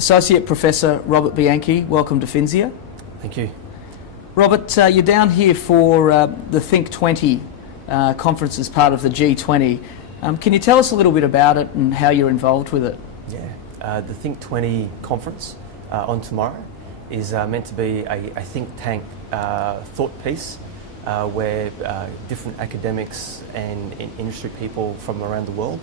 Associate Professor Robert Bianchi, welcome to Finsia. Thank you. Robert, you're down here for the Think 20 conference as part of the G20. Can you tell us a little bit about it and how you're involved with it? Yeah, the Think 20 conference on tomorrow is meant to be a think tank thought piece where different academics and industry people from around the world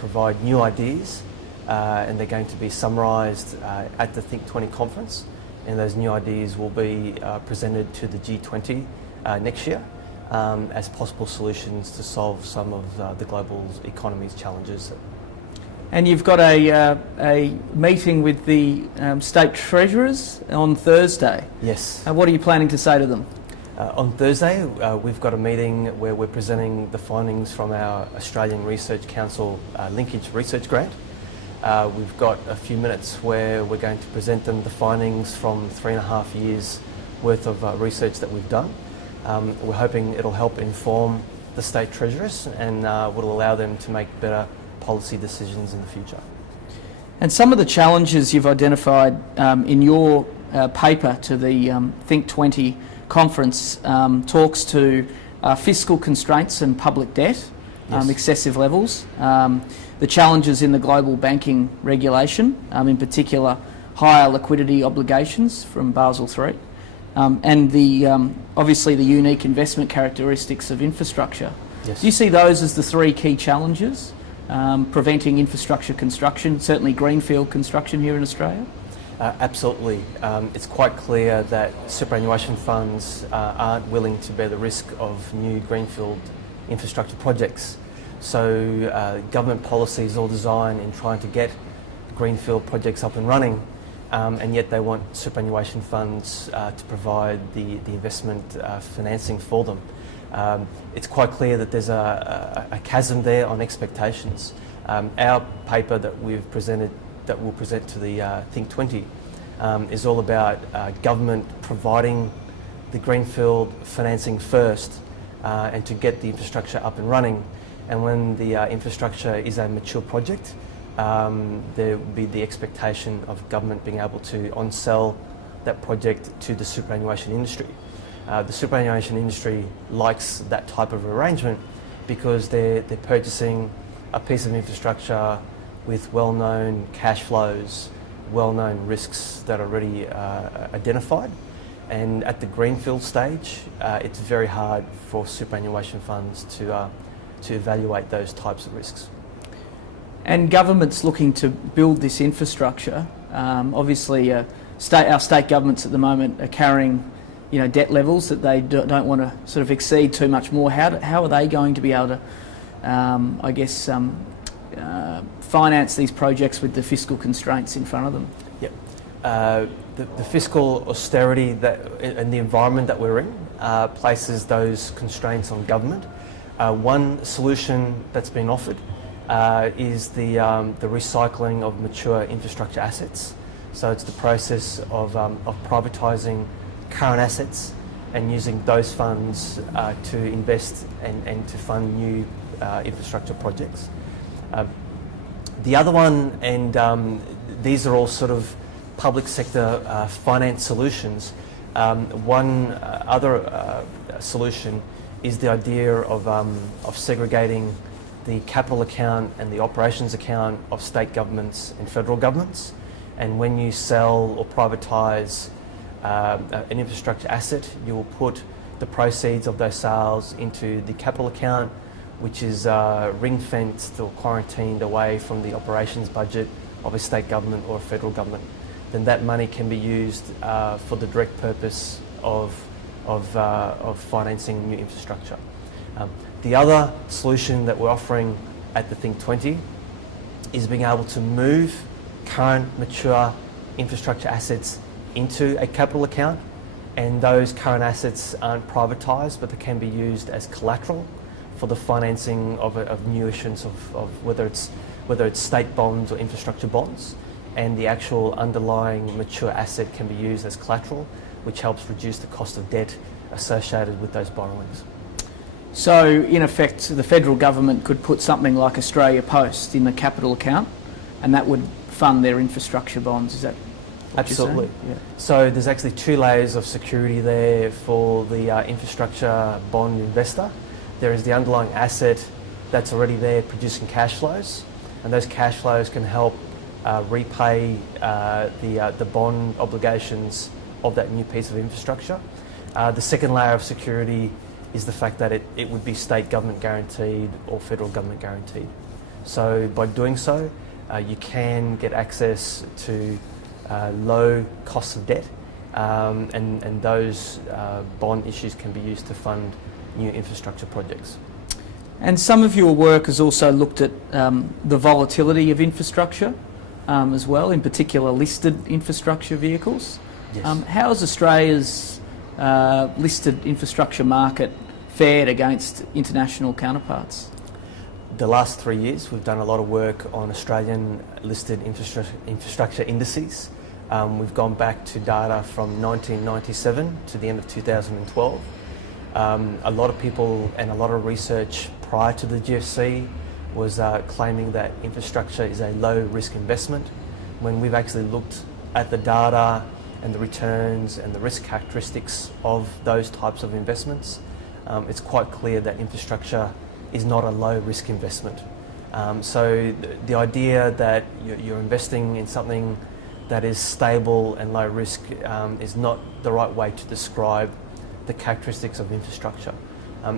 provide new ideas, and they're going to be summarised at the Think 20 conference, and those new ideas will be presented to the G20 next year as possible solutions to solve some of the global economy's challenges. And you've got a meeting with the state treasurers on Thursday. Yes. What are you planning to say to them? On Thursday, we've got a meeting where we're presenting the findings from our Australian Research Council linkage research grant. We've got a few minutes where we're going to present them the findings from 3.5 years worth of research that we've done. We're hoping it'll help inform the state treasurers and will allow them to make better policy decisions in the future. And some of the challenges you've identified in your paper to the Think 20 conference talks to fiscal constraints and public debt, Yes. excessive levels, the challenges in the global banking regulation, in particular higher liquidity obligations from Basel III, and the obviously the unique investment characteristics of infrastructure. Yes. Do you see those as the three key challenges preventing infrastructure construction, certainly greenfield construction here in Australia? Absolutely. It's quite clear that superannuation funds aren't willing to bear the risk of new greenfield infrastructure projects. So government policy is all designed in trying to get greenfield projects up and running, and yet they want superannuation funds to provide the investment financing for them. It's quite clear that there's a chasm there on expectations. Our paper that we'll present to the Think 20 is all about government providing the greenfield financing first and to get the infrastructure up and running. And when the infrastructure is a mature project, there will be the expectation of government being able to on-sell that project to the superannuation industry. The superannuation industry likes that type of arrangement because they're purchasing a piece of infrastructure with well-known cash flows, well-known risks that are already identified. And at the greenfield stage, it's very hard for superannuation funds to evaluate those types of risks. And governments looking to build this infrastructure, obviously our state governments at the moment are carrying debt levels that they don't want to sort of exceed too much more. How are they going to be able to, finance these projects with the fiscal constraints in front of them? Yep. The fiscal austerity and the environment that we're in places those constraints on government. One solution that's been offered is the recycling of mature infrastructure assets. So it's the process of privatising current assets and using those funds to invest and to fund new infrastructure projects. The other one, and these are all sort of public sector finance solutions. One other solution is the idea of segregating the capital account and the operations account of state governments and federal governments. And when you sell or privatise an infrastructure asset, you will put the proceeds of those sales into the capital account, which is ring-fenced or quarantined away from the operations budget of a state government or a federal government. Then that money can be used for the direct purpose of financing new infrastructure. The other solution that we're offering at the Think 20 is being able to move current mature infrastructure assets into a capital account, and those current assets aren't privatised, but they can be used as collateral for the financing of new issuance of whether it's state bonds or infrastructure bonds, and the actual underlying mature asset can be used as collateral, which helps reduce the cost of debt associated with those borrowings. So in effect, the federal government could put something like Australia Post in the capital account, and that would fund their infrastructure bonds. Is that what Absolutely. you're saying? So there's actually two layers of security there for the infrastructure bond investor. There is the underlying asset that's already there producing cash flows, and those cash flows can help repay the bond obligations of that new piece of infrastructure. The second layer of security is the fact that it would be state government guaranteed or federal government guaranteed. So by doing so, you can get access to low costs of debt, and those bond issues can be used to fund new infrastructure projects. And some of your work has also looked at the volatility of infrastructure as well, in particular listed infrastructure vehicles. Yes. How has Australia's listed infrastructure market fared against international counterparts? The last 3 years, we've done a lot of work on Australian listed infrastructure indices. We've gone back to data from 1997 to the end of 2012. A lot of people and a lot of research prior to the GFC was claiming that infrastructure is a low risk investment. When we've actually looked at the data and the returns and the risk characteristics of those types of investments, it's quite clear that infrastructure is not a low risk investment. So the idea that you're investing in something that is stable and low risk is not the right way to describe the characteristics of infrastructure.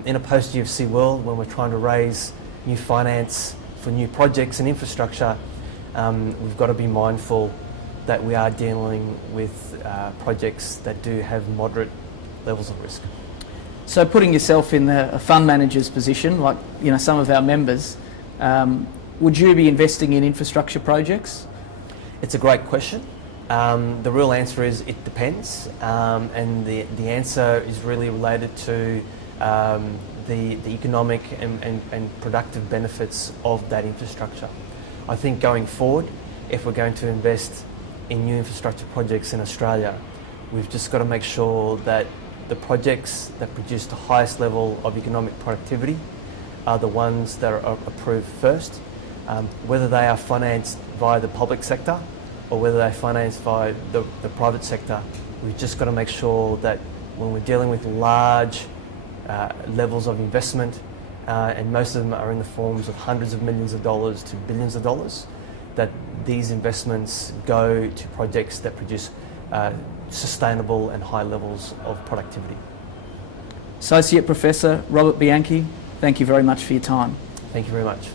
In a post-GFC world, when we're trying to raise new finance for new projects and infrastructure, we've got to be mindful that we are dealing with projects that do have moderate levels of risk. So putting yourself in a fund manager's position, like some of our members, would you be investing in infrastructure projects? It's a great question. The real answer is it depends, and the answer is really related to the economic and productive benefits of that infrastructure. I think going forward, if we're going to invest in new infrastructure projects in Australia, we've just got to make sure that the projects that produce the highest level of economic productivity are the ones that are approved first, whether they are financed via the public sector or whether they're financed by the private sector. We've just got to make sure that when we're dealing with large levels of investment, and most of them are in the forms of hundreds of millions of dollars to billions of dollars, that these investments go to projects that produce sustainable and high levels of productivity. Associate Professor Robert Bianchi, thank you very much for your time. Thank you very much.